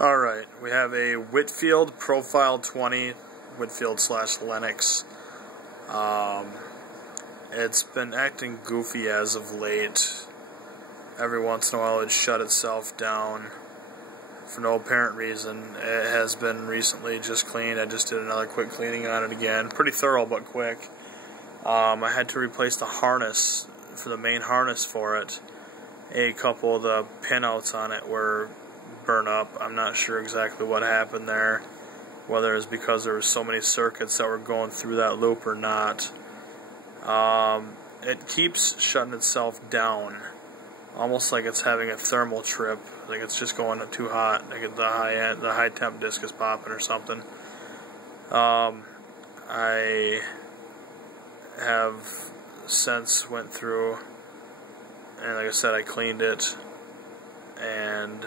Alright, we have a Whitfield Profile 20, Whitfield / Lennox. It's been acting goofy as of late. Every once in a while it shut itself down for no apparent reason. It has been recently just cleaned. I just did another quick cleaning on it again. Pretty thorough but quick. I had to replace the harness for the main harness for it. A couple of the pinouts on it were burn up. I'm not sure exactly what happened there, whether it's because there were so many circuits that were going through that loop or not. It keeps shutting itself down, almost like it's having a thermal trip, like it's just going too hot, like the high temp disc is popping or something. I have since went through and, like I said, I cleaned it, and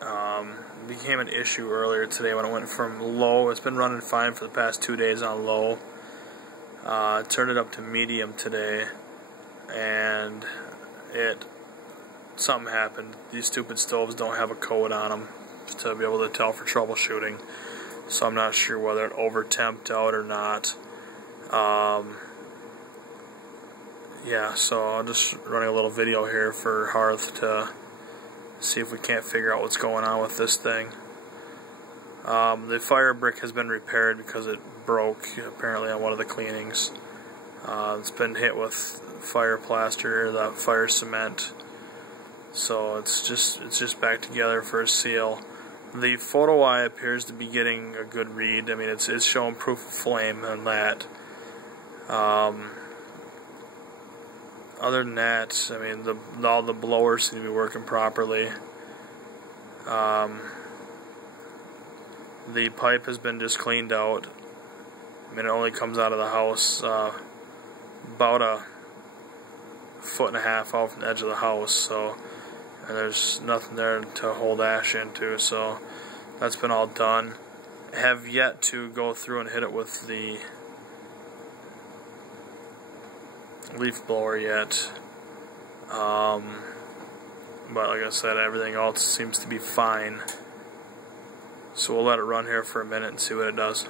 it became an issue earlier today when it went from low. It's been running fine for the past 2 days on low. Turned it up to medium today, and something happened. These stupid stoves don't have a code on them to be able to tell for troubleshooting, so I'm not sure whether it over-temped out or not. Yeah, so I'm just running a little video here for Hearth to see if we can't figure out what's going on with this thing. The fire brick has been repaired because it broke apparently on one of the cleanings. It's been hit with fire plaster, the fire cement, so it's just back together for a seal. The photo eye appears to be getting a good read. I mean, it's showing proof of flame on that. Other than that, I mean, all the blowers seem to be working properly. The pipe has been just cleaned out. I mean, it only comes out of the house about a 1.5 feet out from the edge of the house, so, and there's nothing there to hold ash into, so that's been all done. Have yet to go through and hit it with the leaf blower yet, but like I said, everything else seems to be fine, so we'll let it run here for a minute and see what it does.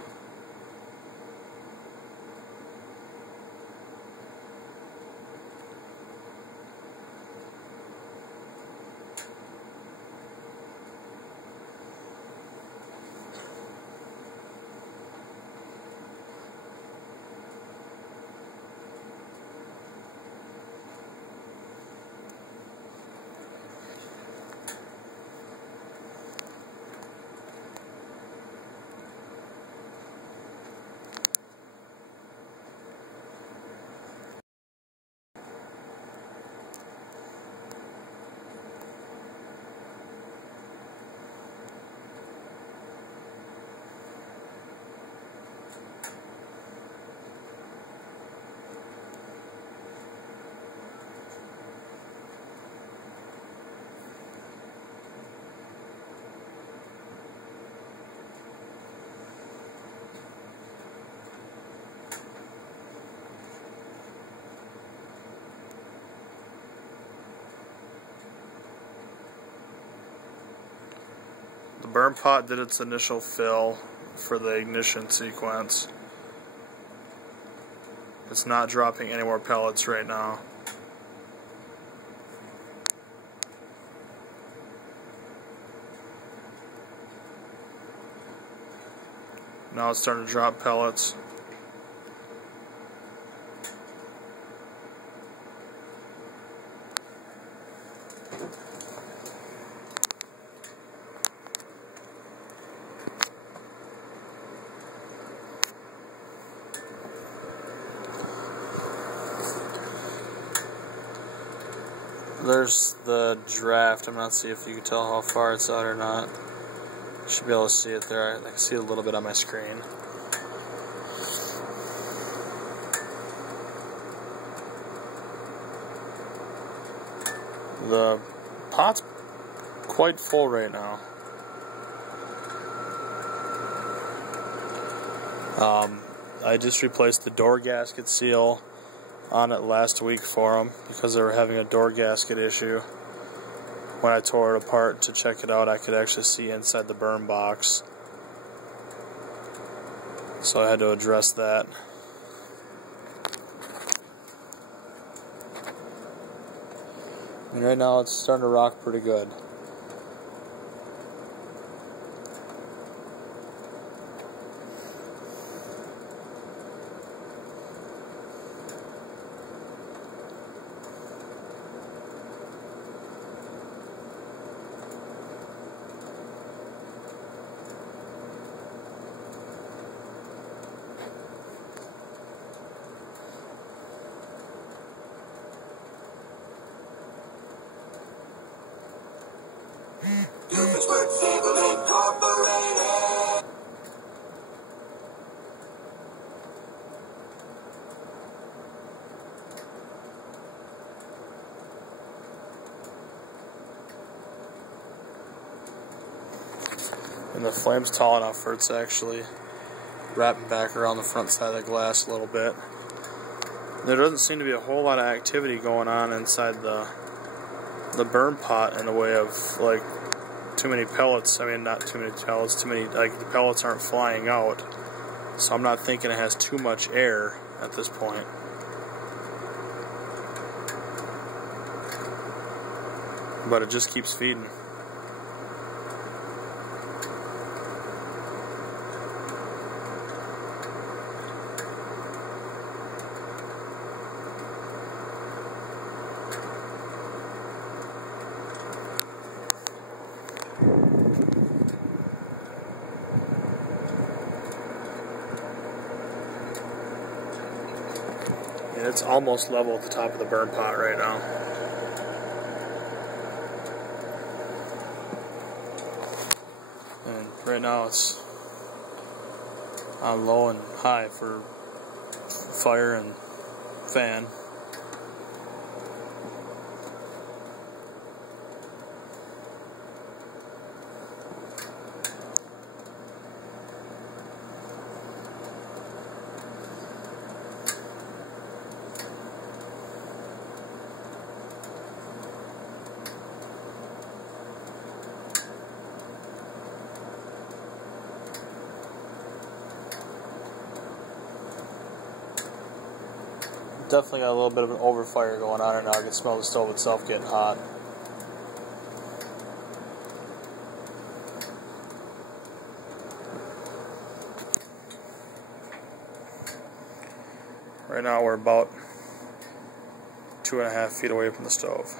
The burn pot did its initial fill for the ignition sequence. It's not dropping any more pellets right now. Now it's starting to drop pellets. There's the draft. I'm not seeing if you can tell how far it's out or not. You should be able to see it there. I can see it a little bit on my screen. The pot's quite full right now. I just replaced the door gasket seal on it last week for them because they were having a door gasket issue. when I tore it apart to check it out, I could actually see inside the burn box. So I had to address that. And right now it's starting to rock pretty good. Whitfield Incorporated. And the flame's tall enough for it's actually wrapping back around the front side of the glass a little bit. There doesn't seem to be a whole lot of activity going on inside the burn pot in the way of like too many pellets. I mean, not too many pellets, like the pellets aren't flying out. So I'm not thinking it has too much air at this point. But it just keeps feeding. And it's almost level at the top of the burn pot right now. And right now it's on low and high for fire and fan. Definitely got a little bit of an overfire going on right now. I can smell the stove itself getting hot. Right now we're about 2.5 feet away from the stove.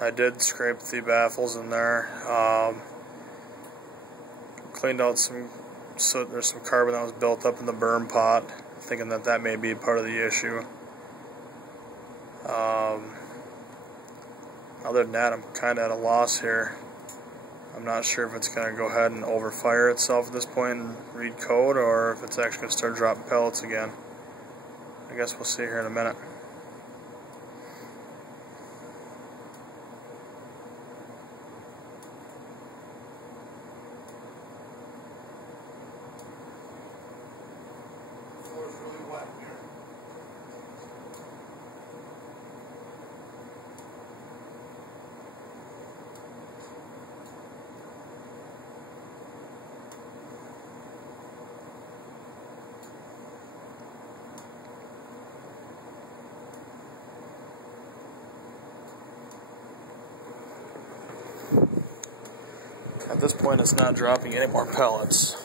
I did scrape the baffles in there, cleaned out some, so there's some carbon that was built up in the burn pot, thinking that that may be part of the issue. Other than that, I'm kind of at a loss here. I'm not sure if it's going to go ahead and overfire itself at this point and read code, or if it's actually going to start dropping pellets again. I guess we'll see here in a minute. At this point, it's not dropping any more pellets.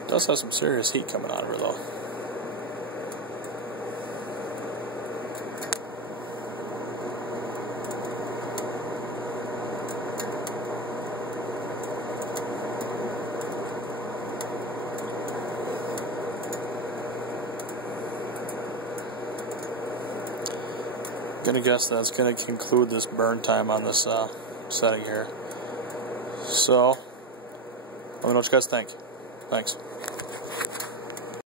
It does have some serious heat coming out of her, though. Gonna guess that's gonna conclude this burn time on this setting here. So, let me know what you guys think. Thanks.